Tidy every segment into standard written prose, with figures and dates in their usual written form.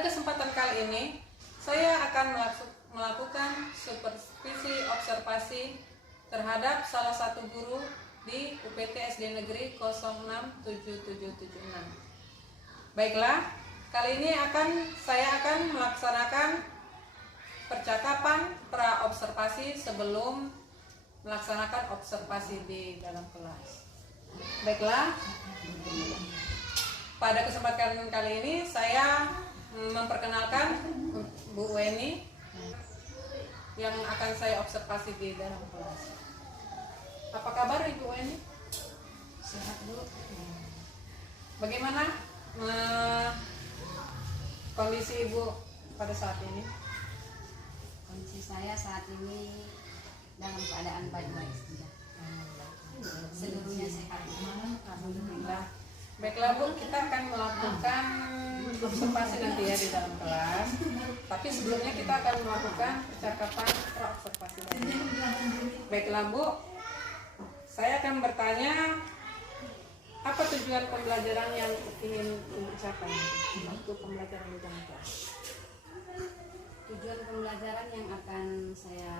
Pada kesempatan kali ini, saya akan melakukan supervisi observasi terhadap salah satu guru di UPT SD Negeri 067776. Baiklah, kali ini saya akan melaksanakan percakapan pra-observasi sebelum melaksanakan observasi di dalam kelas. Baiklah, pada kesempatan kali ini saya memperkenalkan Bu Weni yang akan saya observasi di dalam kelas. Apa kabar Ibu Weni? Sehat, Bu. Bagaimana kondisi Ibu pada saat ini? Kondisi saya saat ini dalam keadaan baik-baik saja. Seluruhnya sehat. Alhamdulillah. Baiklah Bu, kita akan melakukan observasi nanti ya di dalam kelas. Tapi sebelumnya kita akan melakukan percakapan pra-observasi dulu. Baiklah Bu, saya akan bertanya, apa tujuan pembelajaran yang ingin Ibu capai waktu pembelajaran di dalam kelas? Tujuan pembelajaran yang akan saya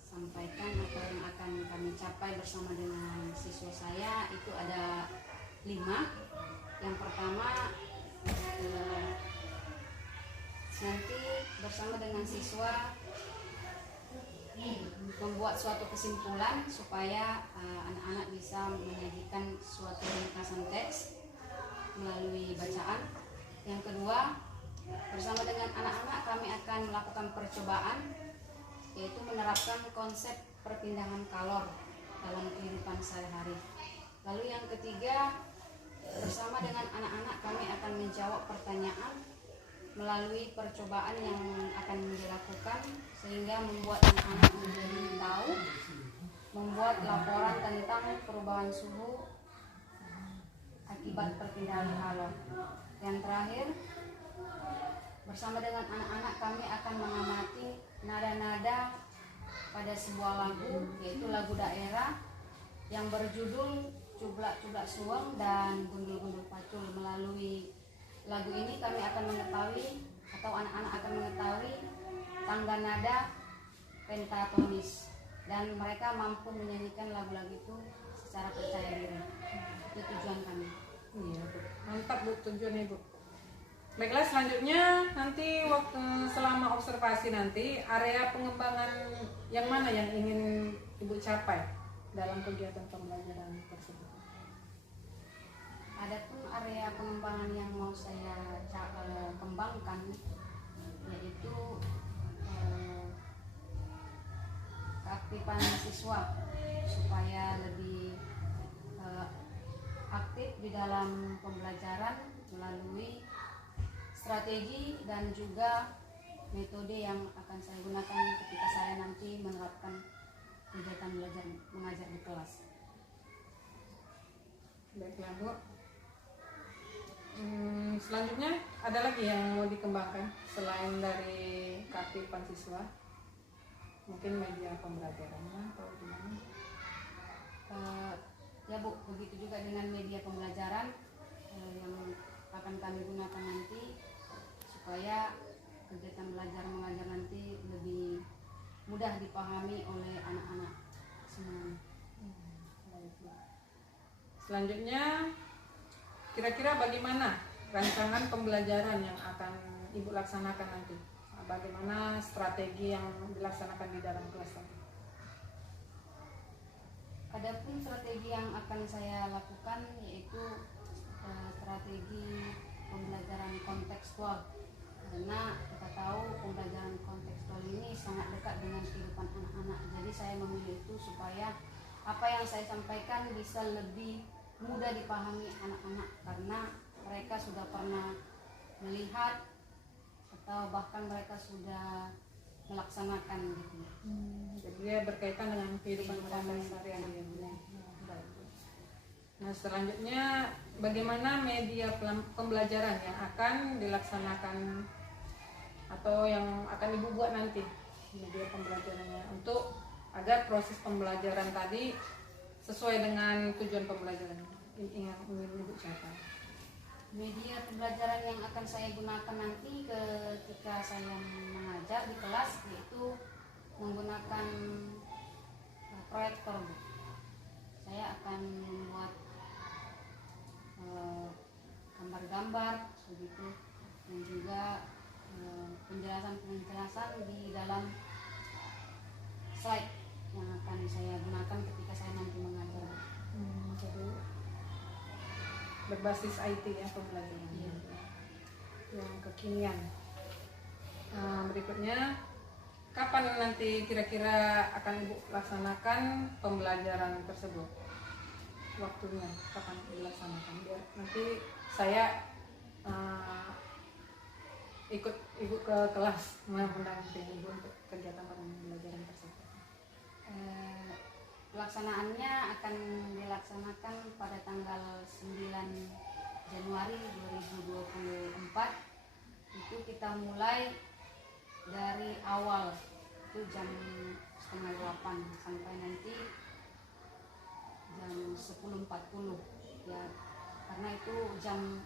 sampaikan atau yang akan kami capai bersama dengan siswa saya itu ada 5. Yang pertama, nanti bersama dengan siswa membuat suatu kesimpulan supaya anak-anak bisa menyajikan suatu ringkasan teks melalui bacaan. Yang kedua, bersama dengan anak-anak kami akan melakukan percobaan, yaitu menerapkan konsep perpindahan kalor dalam kehidupan sehari-hari. Lalu yang ketiga, bersama dengan anak-anak kami akan menjawab pertanyaan melalui percobaan yang akan dilakukan, sehingga membuat anak-anak menjadi tahu membuat laporan tentang perubahan suhu akibat perpindahan kalor. Yang terakhir, bersama dengan anak-anak kami akan mengamati nada-nada pada sebuah lagu, yaitu lagu daerah yang berjudul Cublak-Cublak Suweng dan Gundul-Gundul Pacul. Melalui lagu ini kami akan mengetahui atau anak-anak akan mengetahui tangga nada pentatonis dan mereka mampu menyanyikan lagu-lagu itu secara percaya diri. Itu tujuan kami. Iya Bu, mantap Bu tujuannya Bu. Baiklah, selanjutnya nanti waktu selama observasi nanti area pengembangan yang mana yang ingin Ibu capai dalam kegiatan pembelajaran tersebut? Adapun area pengembangan yang mau saya kembangkan yaitu keaktifan siswa supaya lebih aktif di dalam pembelajaran melalui strategi dan juga metode yang akan saya gunakan ketika saya nanti menerapkan kegiatan belajar mengajar di kelas. Baiklah Bu. Selanjutnya ada lagi yang mau dikembangkan selain dari keaktifan siswa? Mungkin media pembelajarannya atau gimana? Ya Bu, begitu juga dengan media pembelajaran yang akan kami gunakan nanti supaya kegiatan belajar mengajar nanti lebih mudah dipahami oleh anak-anak semua. Selanjutnya, kira-kira bagaimana rancangan pembelajaran yang akan Ibu laksanakan nanti? Bagaimana strategi yang dilaksanakan di dalam kelas tadi? Adapun strategi yang akan saya lakukan yaitu strategi pembelajaran kontekstual, karena kita tahu pembelajaran kontekstual ini sangat dekat dengan kehidupan anak-anak. Jadi saya memilih itu supaya apa yang saya sampaikan bisa lebih mudah dipahami anak-anak, karena mereka sudah pernah melihat atau bahkan mereka sudah melaksanakan gitu. Jadi dia berkaitan dengan kehidupan mereka sehari-hari. Nah, selanjutnya bagaimana media pembelajaran yang akan dilaksanakan atau yang akan Ibu buat nanti media pembelajarannya untuk agar proses pembelajaran tadi sesuai dengan tujuan pembelajaran yang ingin Ibu capai? Media pembelajaran yang akan saya gunakan nanti ketika saya mengajar di kelas yaitu menggunakan proyektor. Saya akan membuat gambar-gambar begitu, dan juga penjelasan-penjelasan di dalam slide yang akan saya gunakan ketika saya nanti mengajar. Jadi berbasis IT ya pembelajaran. Iya. Yang kekinian. Berikutnya, kapan nanti kira-kira akan Ibu laksanakan pembelajaran tersebut? Waktunya kapan dilaksanakan? Biar nanti saya ikut Ibu ke kelas mendampingi Ibu untuk kegiatan pembelajaran tersebut. Pelaksanaannya akan dilaksanakan pada tanggal 9 Januari 2024. Itu kita mulai dari awal itu jam 7:30 sampai nanti jam 10.40 ya, karena itu jam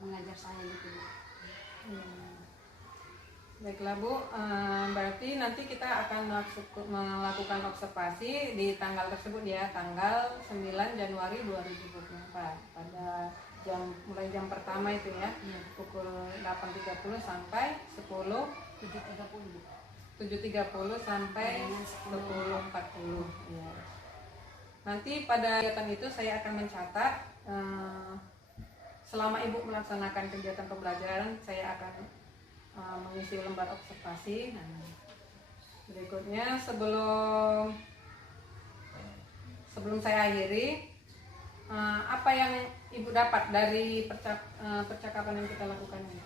mengajar saya gitu. Baiklah Bu, berarti nanti kita akan melakukan observasi di tanggal tersebut ya, tanggal 9 Januari 2024 pada mulai jam pertama itu ya, pukul 8.30 sampai 7.30 sampai 10.40 ya. Nanti pada kegiatan itu saya akan mencatat selama Ibu melaksanakan kegiatan pembelajaran, saya akan mengisi lembar observasi. Nah, berikutnya sebelum saya akhiri, apa yang Ibu dapat dari percakapan yang kita lakukan ini?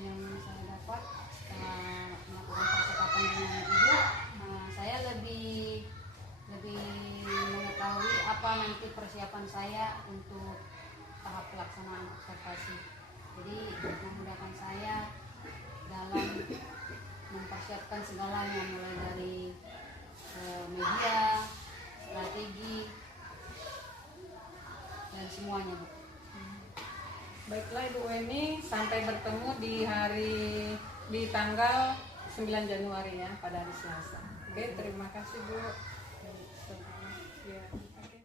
Yang saya dapat setelah melakukan percakapan dengan Ibu, saya lebih mengetahui apa nanti persiapan saya untuk tahap pelaksanaan observasi. Jadi memudahkan saya dalam mempersiapkan segalanya, mulai dari media, strategi, dan semuanya, Bu. Baiklah Ibu Weni, sampai bertemu di tanggal 9 Januari ya, pada hari Selasa. Oke, terima kasih Bu. Ya, oke.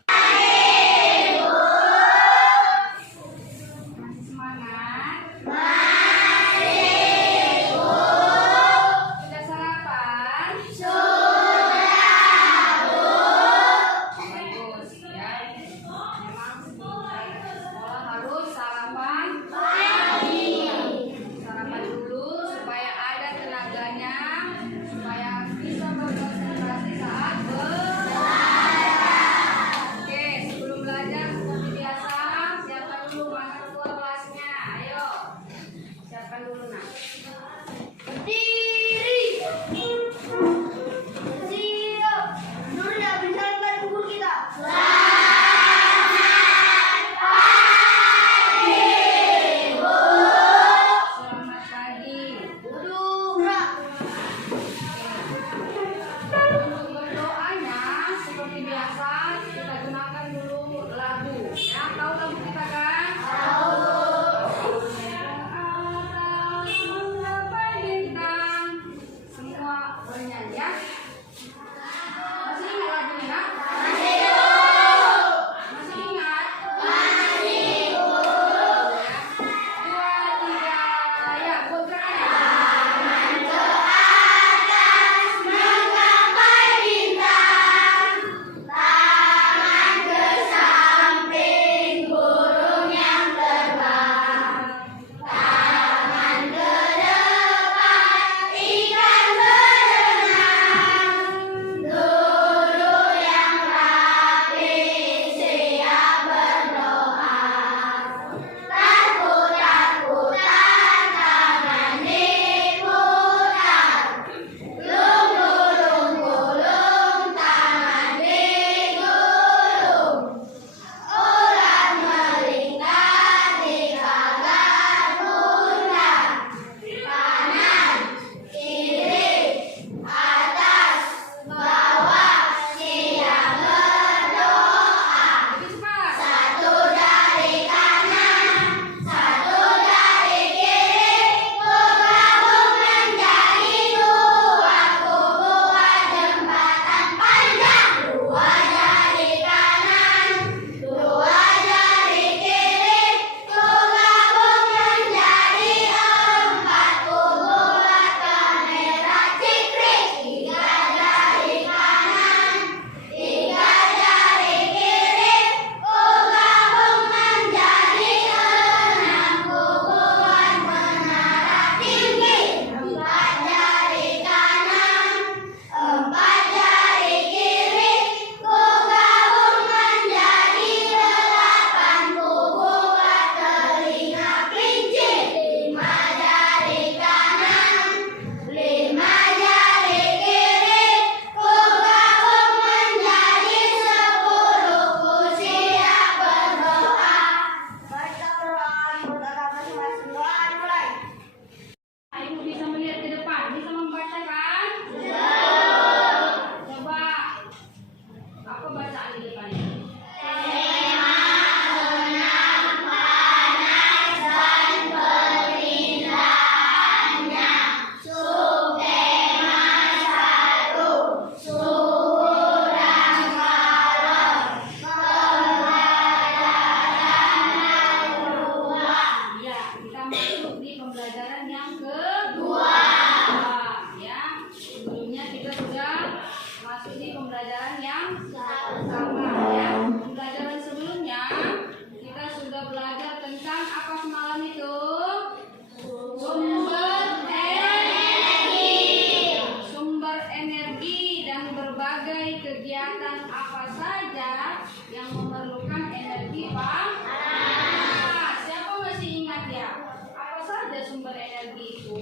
sumber energi itu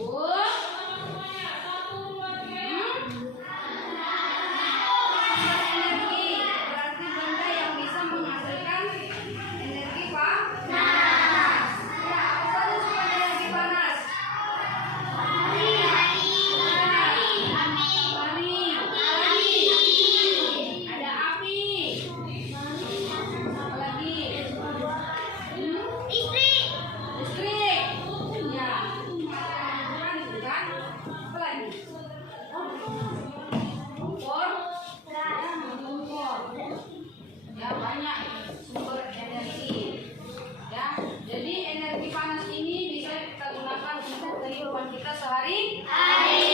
energi berarti benda yang bisa menghasilkan energi panas. Ya, apa saja sumber energi panas? Ada api. Apa lagi? Listrik. Ya. Kan? Apa lagi? Kompor. Kompor. Ya, banyak sumber energi. Ya, jadi energi panas ini bisa kita gunakan untuk kehidupan kita sehari-hari.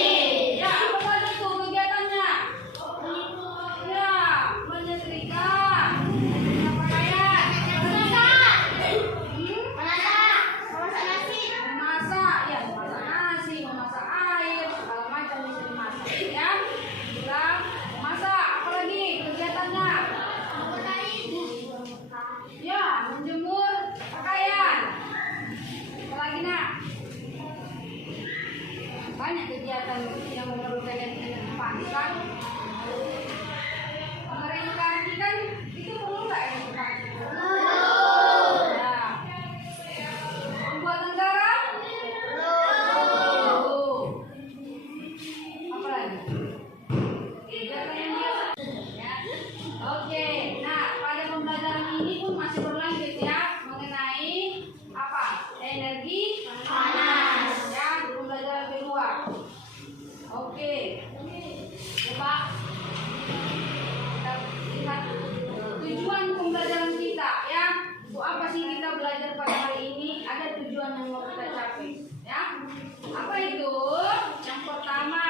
Ya, apa saja tuh kegiatannya? Ya, menyetrika, menyetrika pakaian, memasak, ya memasak nasi, memasak air, segala macam bisa dimasak. Ya, juga memasak. Apa lagi kegiatannya? Ya, menjemur pakaian. Apa lagi nak? Banyak kegiatan yang memerlukan energi panas kan? Pemerintah ini kan itu perlu nggak energi panas? Ya. Membuat negara? Perlu. Apa lagi? Kegiatan yang biasa. Ya. Oke, nah pada pembelajaran ini pun masih berlanjut ya mengenai apa? Energi panas ya di pembelajaran kedua. Oke, coba kita lihat tujuan pembelajaran kita ya. Untuk apa sih kita belajar pada hari ini? Ada tujuan yang mau kita capai ya. Apa itu? Yang pertama,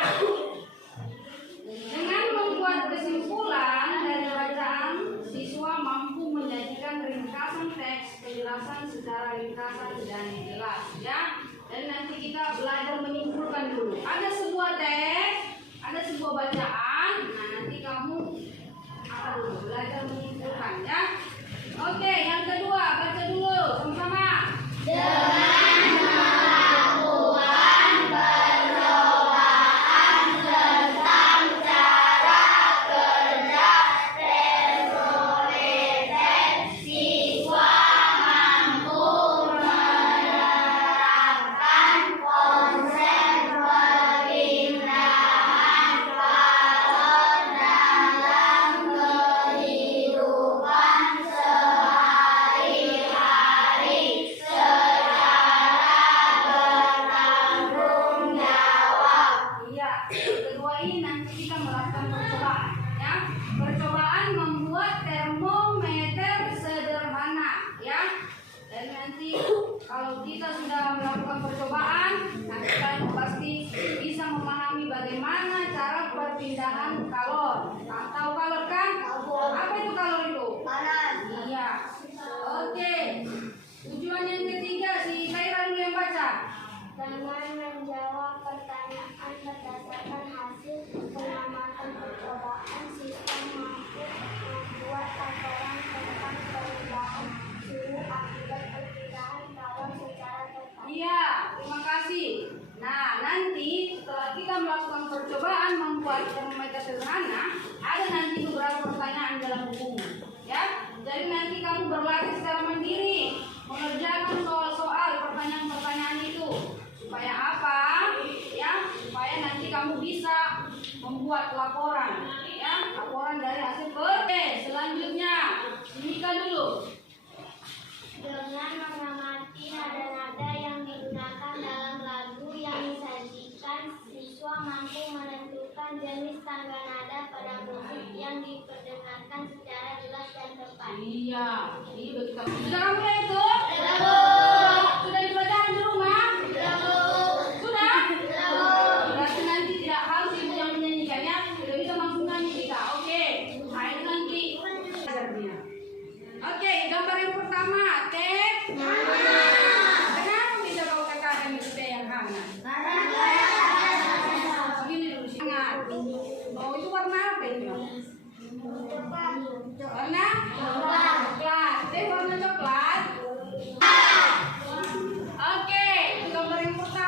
dengan membuat kesimpulan dari bacaan, siswa mampu menyajikan ringkasan teks penjelasan secara ringkasan dan jelas ya. Dan nanti kita belajar menyimpulkan dulu. Ada sebuah teks, ada sebuah bacaan. Nah, nanti kamu apa dulu? Belajar menyimpulkan ya. Oke, yang kedua baca dulu sama-sama. Iya, kedua ini nanti kita melakukan percobaan ya. Percobaan membuat termometer sederhana ya. Dan nanti kalau kita sudah melakukan percobaan, nanti kalian pasti bisa memahami bagaimana cara perpindahan kalor. Tahu kalor kan? Apa itu kalor itu? Panas. Iya. Oke. Tujuan yang ketiga si Kaira dulu yang baca. Dengan menjawab pertanyaan berdasarkan hasil pengamatan percobaan, siswa mampu membuat laporan tentang perubahan suhu akibat perpindahan kalor secara tepat. Iya, terima kasih. Nah, nanti setelah kita melakukan percobaan membuat termometer sederhana, ada nanti beberapa pertanyaan dalam bukumu. Ya, jadi nanti kamu berlatih secara mandiri mengerjakan soal-soal pertanyaan-pertanyaan itu. Supaya apa? Ya, supaya nanti kamu bisa membuat laporan, ya, laporan dari hasil Oke, selanjutnya, Mika dulu. Dengan mengamati nada-nada yang digunakan dalam lagu yang disajikan, siswa mampu menentukan jenis tangga nada pada musik yang diperdengarkan secara jelas dan tepat. Iya, ini bagi kamu. Sudah kamu ya itu? Sudah dipelajari di rumah? Sudah? Berarti nanti tidak harus ibu yang menyanyikannya, sudah bisa langsung nyanyi kita. Oke, nah itu nanti. Oke, gambar yang pertama, teks. Kenapa bisa kau katakan itu teh yang hangat? Begini dulu sih. Oh, itu warna apa itu? Warna? Coklat. Teh warna coklat. Oke, itu gambar yang pertama.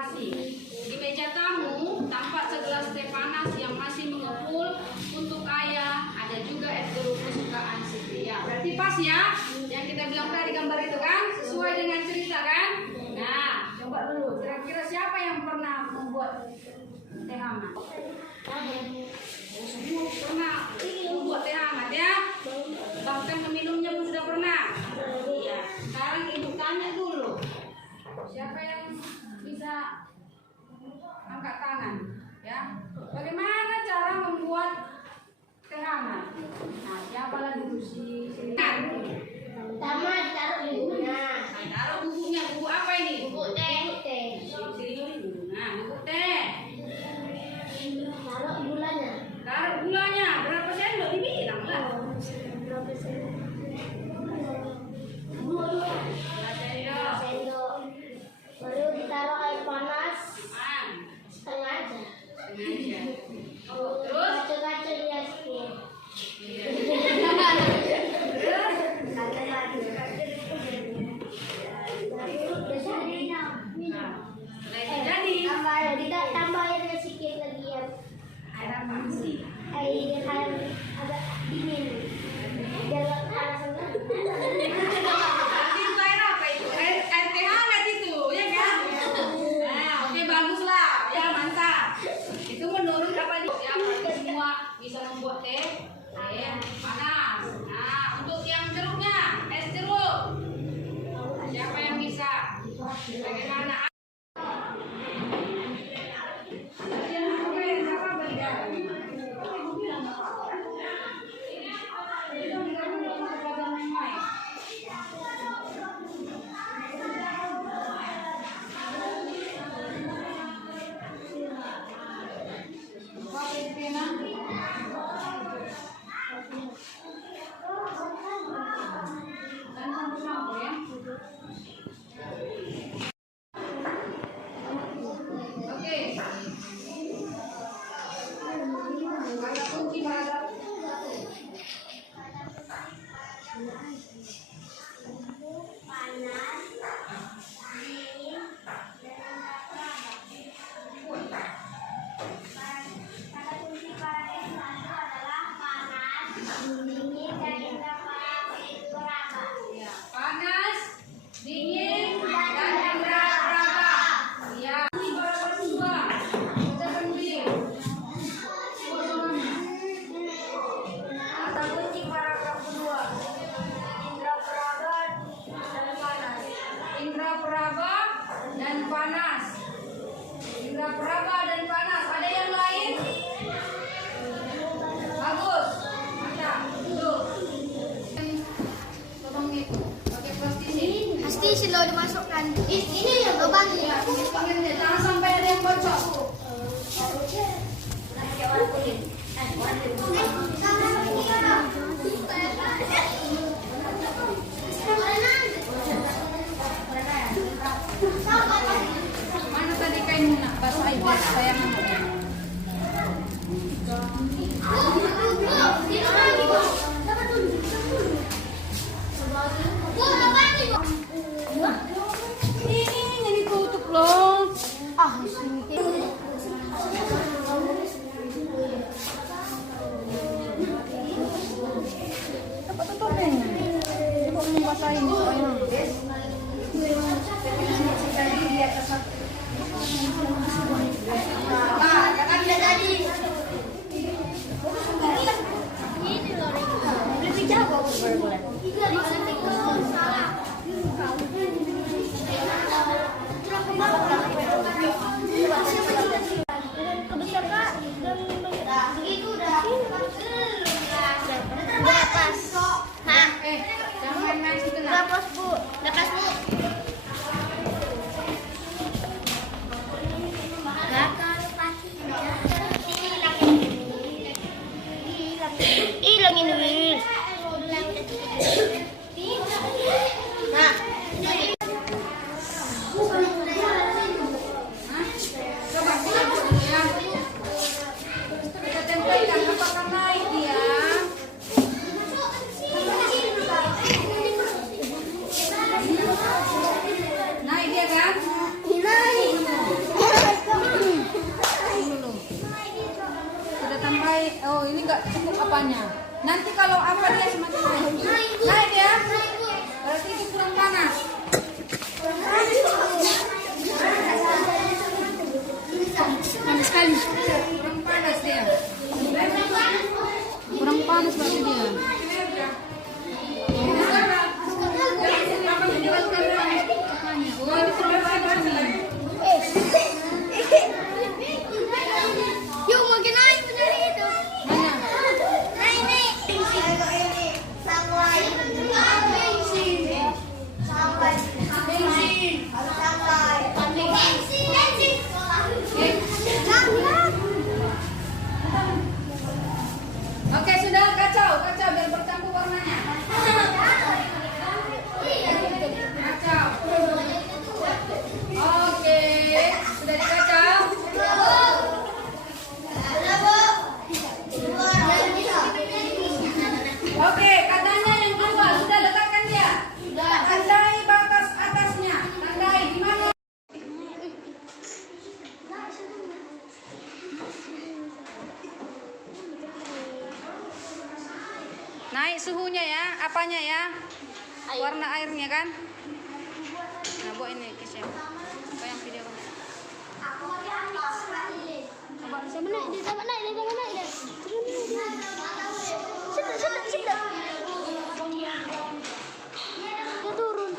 registrasi. Di meja tamu tampak segelas teh panas yang masih mengepul untuk ayah. Ada juga es jeruk kesukaan Siti. Ya, berarti pas ya yang kita bilang tadi gambar itu kan sesuai dengan cerita kan. Nah, coba dulu kira-kira siapa yang pernah membuat teh hangat? Semua pernah membuat teh hangat ya. Bahkan meminumnya pun sudah pernah. Sekarang ibu tanya dulu, siapa yang bisa angkat tangan? Ya, bagaimana cara membuat teh hangat? Nah, siapa lagi tuh si Pertama taruh bubuknya. taruh bubuknya. Bubuk apa ini? Bubuk teh. Nah, bubuk teh. Taruh gulanya. Taruh gulanya. Berapa sendok dibilang lah? Berapa sendok? Sendok. Baru ditaruh air panas setengah aja. Terus? Kaca-kaca dia sedikit. Tambah airnya sedikit lagi ya. Air apa sih? Air agak dingin. Biar nggak panas banget. Itu air apa itu? Air teh hangat itu, ya kan? Nah, oke bagus lah, ya mantap. Itu menurut apa nih? Ya, berarti semua bisa membuat teh panas. Nah, untuk yang jeruknya, es jeruk. Siapa yang bisa? Bagaimana? Silo dimasukkan. Ini ya lubang ya. Jangan sampai ada yang bocor. Mana tadi kain nak basah ibu sayang. Ini ditutup loh. Dapat tutupin. Coba membasahin supaya. Tadi di atas satu. Jangan lihat tadi. Ini loh. Lebih jauh boleh. Salah. Terus aku mau apanya. Nanti kalau apa dia semakin naik. Naik ya. Berarti itu kurang panas. Panas sekali. Kurang panas dia. Kurang panas berarti dia. Oh, ini kurang panas nih. Yuk makin naik benar itu. Mana? Naik naik. Sampai. Oke, sudah kacau biar bercampur warnanya. Kacau. Oke, sudah dikacau. Oke, katanya yang kedua sudah letakkan dia. Tandai batas atasnya. Tandai di mana? Naik suhunya ya, apanya ya? Warna airnya kan? Nah, Bu ini kisah. Apa yang video kan? Sama naik, dia sama naik, dia sama naik. Sudah. Dia turun.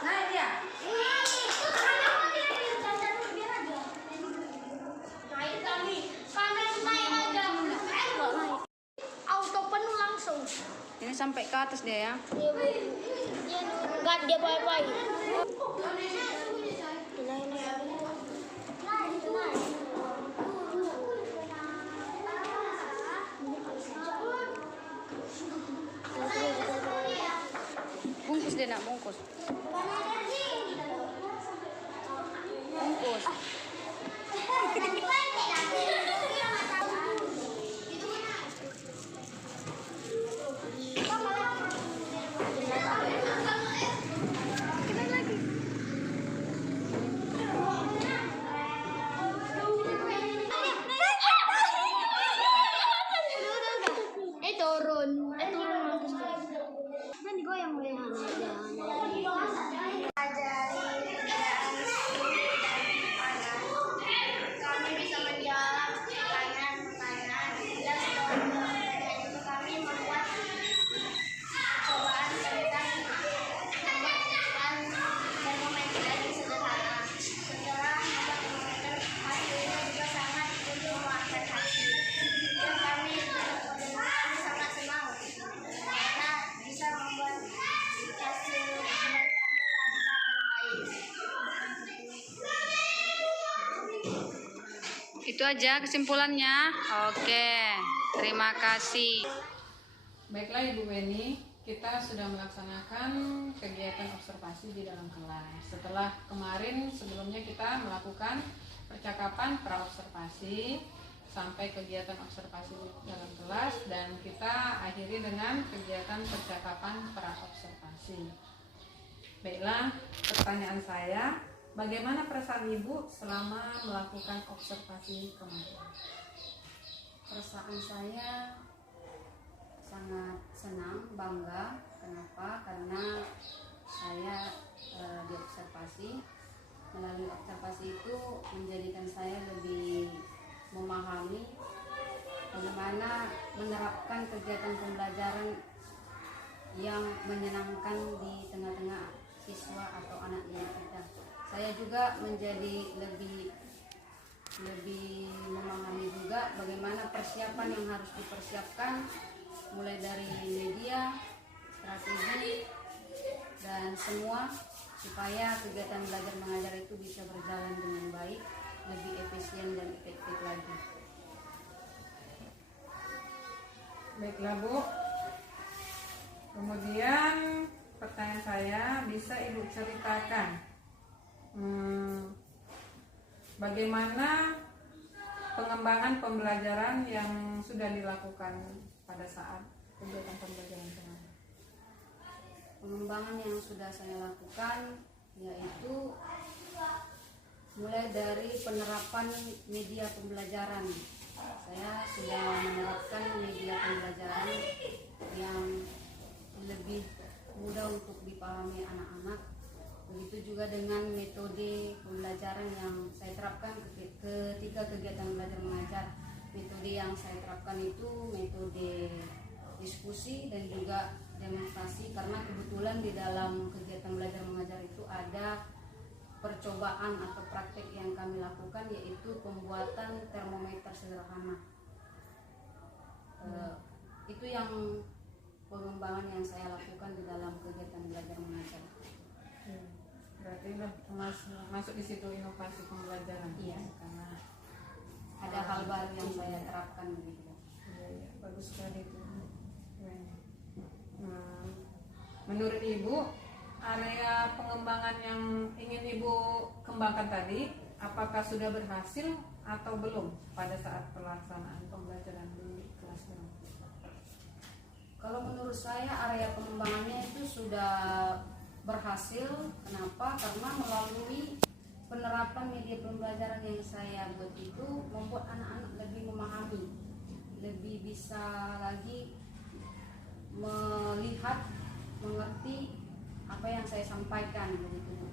Naik dia. Auto penuh langsung. Ini sampai ke atas dia ya. Enggak dia bye-bye. Bungkus dia nak bungkus. Bungkus. Turun. Kan digoyang kami bisa menjalan kanan dan untuk kami membuat cobaan tentang termometer yang sederhana. Setelah membuat termometer, hasilnya juga sangat memuaskan hati. Dan kami sangat senang karena bisa membuat hasil benar kami terbaik. Itu aja kesimpulannya. Oke, terima kasih. Baiklah Ibu Weni, kita sudah melaksanakan kegiatan observasi di dalam kelas. Setelah kemarin sebelumnya kita melakukan percakapan praobservasi sampai kegiatan observasi di dalam kelas, dan kita akhiri dengan kegiatan percakapan praobservasi. Baiklah, pertanyaan saya, bagaimana perasaan Ibu selama melakukan observasi kemarin? Perasaan saya sangat senang, bangga. Kenapa? Karena saya diobservasi. Melalui observasi itu menjadikan saya lebih memahami bagaimana menerapkan kegiatan pembelajaran yang menyenangkan di tengah-tengah siswa atau anak didik kita. Saya juga menjadi lebih memahami juga bagaimana persiapan yang harus dipersiapkan, mulai dari media, strategi, dan semua, supaya kegiatan belajar mengajar itu bisa berjalan dengan baik, lebih efisien dan efektif lagi. Baiklah Bu. Kemudian pertanyaan saya, bisa Ibu ceritakan bagaimana pengembangan pembelajaran yang sudah dilakukan pada saat kegiatan pembelajaran kemarin. Pengembangan yang sudah saya lakukan yaitu mulai dari penerapan media pembelajaran. Saya sudah menerapkan media pembelajaran yang lebih mudah untuk dipahami anak-anak. Begitu juga dengan metode pembelajaran yang saya terapkan ketika kegiatan belajar mengajar. Metode yang saya terapkan itu metode diskusi dan juga demonstrasi, karena kebetulan di dalam kegiatan belajar mengajar itu ada percobaan atau praktek yang kami lakukan, yaitu pembuatan termometer sederhana. Itu yang pengembangan yang saya lakukan di dalam kegiatan belajar mengajar. Berarti udah masuk di situ inovasi pembelajaran. Iya. Karena Ada hal baru yang saya terapkan begitu. iya, bagus sekali itu. Menurut Ibu, area pengembangan yang ingin Ibu kembangkan tadi, apakah sudah berhasil atau belum pada saat pelaksanaan pembelajaran di kelas ini? Kalau menurut saya area pengembangannya itu sudah berhasil. Kenapa? Karena melalui penerapan media pembelajaran yang saya buat itu membuat anak-anak lebih memahami, lebih bisa lagi melihat, mengerti apa yang saya sampaikan begitu.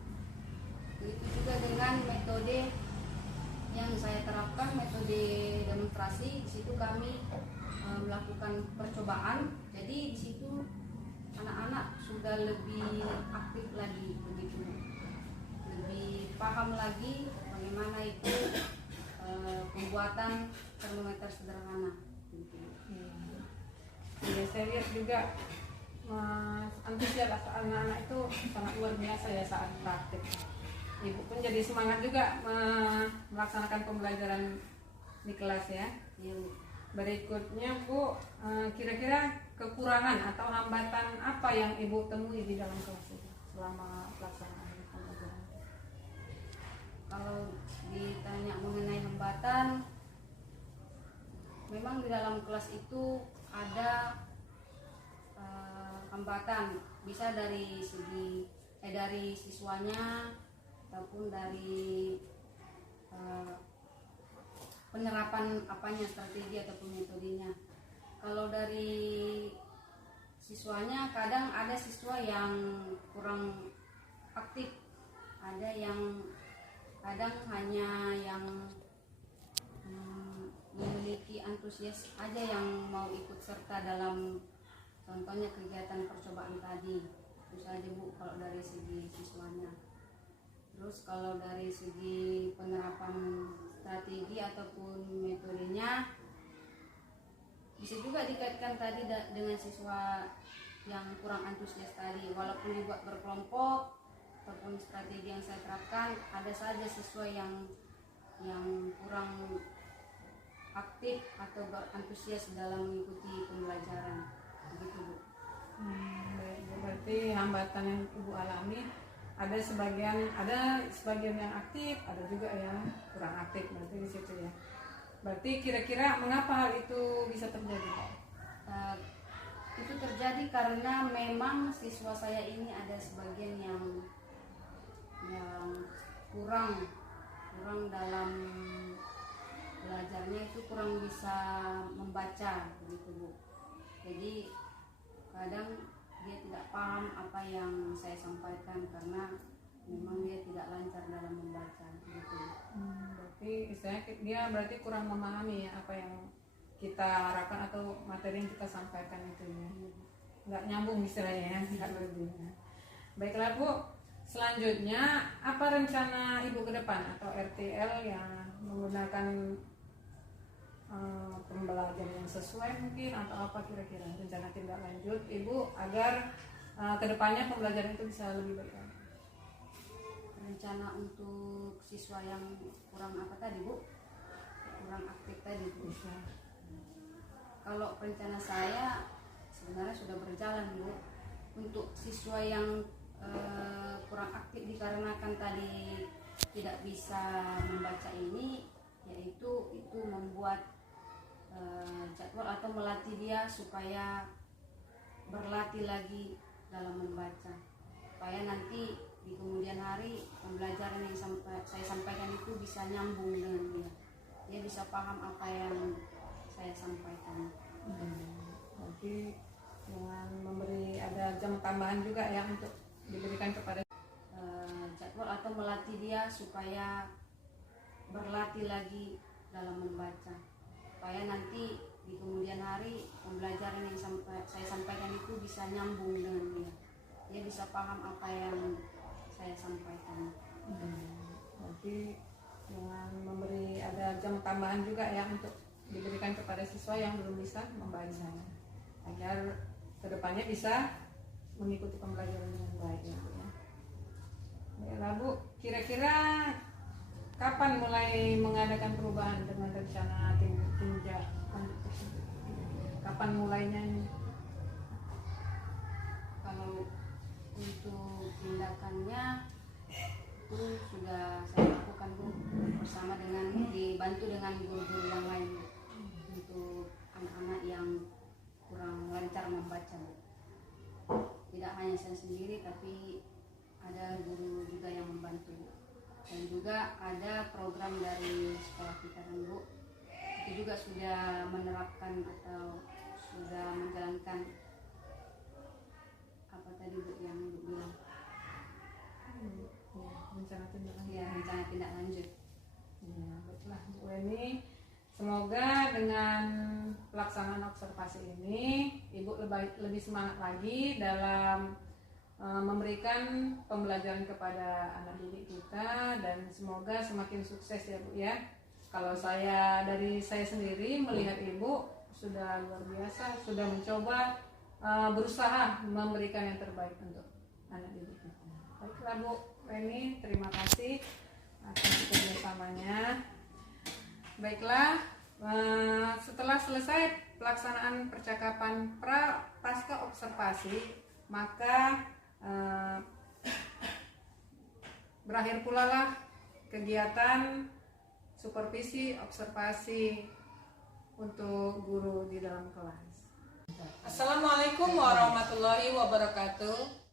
Begitu juga dengan metode yang saya terapkan, metode demonstrasi. Di situ kami melakukan percobaan. Jadi di situ anak-anak sudah lebih aktif lagi begitu, lebih paham lagi bagaimana itu pembuatan termometer sederhana. Ya, saya lihat juga antusias anak-anak itu sangat luar biasa ya saat praktik. Ibu pun jadi semangat juga melaksanakan pembelajaran di kelas ya. Berikutnya Bu, kira-kira kekurangan atau hambatan apa yang Ibu temui di dalam kelas itu selama pelaksanaan pembelajaran? Kalau ditanya mengenai hambatan, memang di dalam kelas itu ada hambatan, bisa dari segi dari siswanya ataupun dari penerapan apanya, strategi ataupun metodenya. Kalau dari siswanya, kadang ada siswa yang kurang aktif, ada yang kadang hanya yang memiliki antusias aja yang mau ikut serta dalam contohnya kegiatan percobaan tadi. Itu saja Bu kalau dari segi siswanya. Terus kalau dari segi penerapan strategi ataupun metodenya, bisa juga dikaitkan tadi dengan siswa yang kurang antusias tadi. Walaupun dibuat berkelompok ataupun strategi yang saya terapkan, ada saja siswa yang kurang aktif atau berantusias dalam mengikuti pembelajaran. Begitu Bu. Baik, berarti hambatan yang Ibu alami ada sebagian yang aktif, ada juga yang kurang aktif, berarti di situ ya. Berarti kira-kira mengapa hal itu bisa terjadi, Pak? Itu terjadi karena memang siswa saya ini ada sebagian yang kurang dalam belajarnya, itu kurang bisa membaca begitu Bu. Jadi kadang dia tidak paham apa yang saya sampaikan karena memang dia tidak lancar dalam membaca gitu. Berarti istilahnya dia berarti kurang memahami ya apa yang kita harapkan atau materi yang kita sampaikan itu ya. Nggak nyambung istilahnya ya, nggak lebih. Baiklah Bu, selanjutnya apa rencana Ibu ke depan atau RTL yang menggunakan pembelajaran yang sesuai mungkin atau apa kira-kira rencana tindak lanjut Ibu agar kedepannya pembelajaran itu bisa lebih baik lagi? Rencana untuk siswa yang kurang apa tadi Bu? Kurang aktif tadi Bu. Kalau rencana saya sebenarnya sudah berjalan Bu. Untuk siswa yang kurang aktif dikarenakan tadi tidak bisa membaca ini, yaitu itu membuat jadwal atau melatih dia supaya berlatih lagi dalam membaca, supaya nanti di kemudian hari pembelajaran yang saya sampaikan itu bisa nyambung dengan dia bisa paham apa yang saya sampaikan. Nanti dengan memberi ada jam tambahan juga ya untuk diberikan kepada jadwal atau melatih dia supaya berlatih lagi dalam membaca, supaya nanti di kemudian hari pembelajaran yang saya sampaikan itu bisa nyambung dengan dia bisa paham apa yang saya sampaikan. Nanti dengan memberi ada jam tambahan juga ya untuk diberikan kepada siswa yang belum bisa membaca, agar kedepannya bisa mengikuti pembelajaran dengan baik ya Bu ya. Baiklah Bu, kira-kira kapan mulai mengadakan perubahan dengan rencana tinjak lanjut tersebut? Kapan mulainya ini? Kalau untuk tindakannya itu sudah saya lakukan Bu, bersama dengan dibantu dengan guru-guru yang lain untuk anak-anak yang kurang lancar membaca Bu. Tidak hanya saya sendiri tapi ada guru juga yang membantu Bu. Dan juga ada program dari sekolah kita kan Bu, itu juga sudah menerapkan atau sudah menjalankan apa tadi Bu yang Ibu bilang, Rencana tindak lanjut. ya rencana tindak lanjut. Ya, baiklah Bu Weni, semoga dengan pelaksanaan observasi ini Ibu lebih semangat lagi dalam memberikan pembelajaran kepada anak didik kita, dan semoga semakin sukses ya Bu ya. Kalau dari saya sendiri melihat Ibu sudah luar biasa, sudah mencoba berusaha memberikan yang terbaik untuk anak didik kita. Baiklah Bu Weni, terima kasih atas kerjasamanya. Baiklah, setelah selesai pelaksanaan percakapan pasca observasi, maka berakhir pula lah kegiatan supervisi observasi untuk guru di dalam kelas. Assalamualaikum warahmatullahi wabarakatuh.